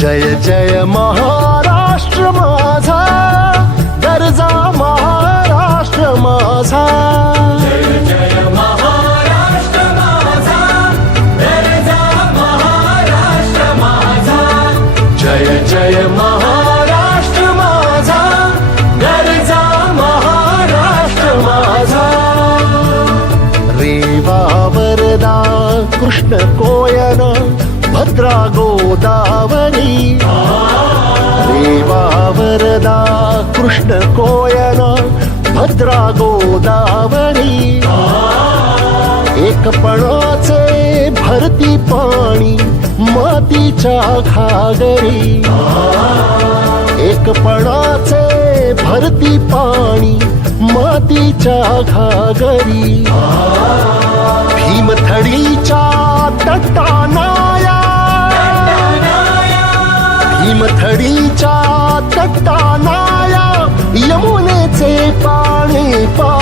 जय जय महाराष्ट्र माझा, गरजा महाराष्ट्र माझा. जय जय महाराष्ट्र माझा, गरजा महाराष्ट्र माझा. जय जय महाराष्ट्र माझा, गरजा महाराष्ट्र माझा. रेवा वरदा कृष्ण कोयना भद्रा गोदावरी. रेवा वरदा कृष्ण कोयना भद्रा गोदावरी. एकपणाचे भरती पाणी मातीच्या घागरी. एकपणाचे भरती पाणी मातीच्या घागरी. भीमथडीच्या तटानाया, भीमथडीच्या तटानाया यमुनेचे पाणी पा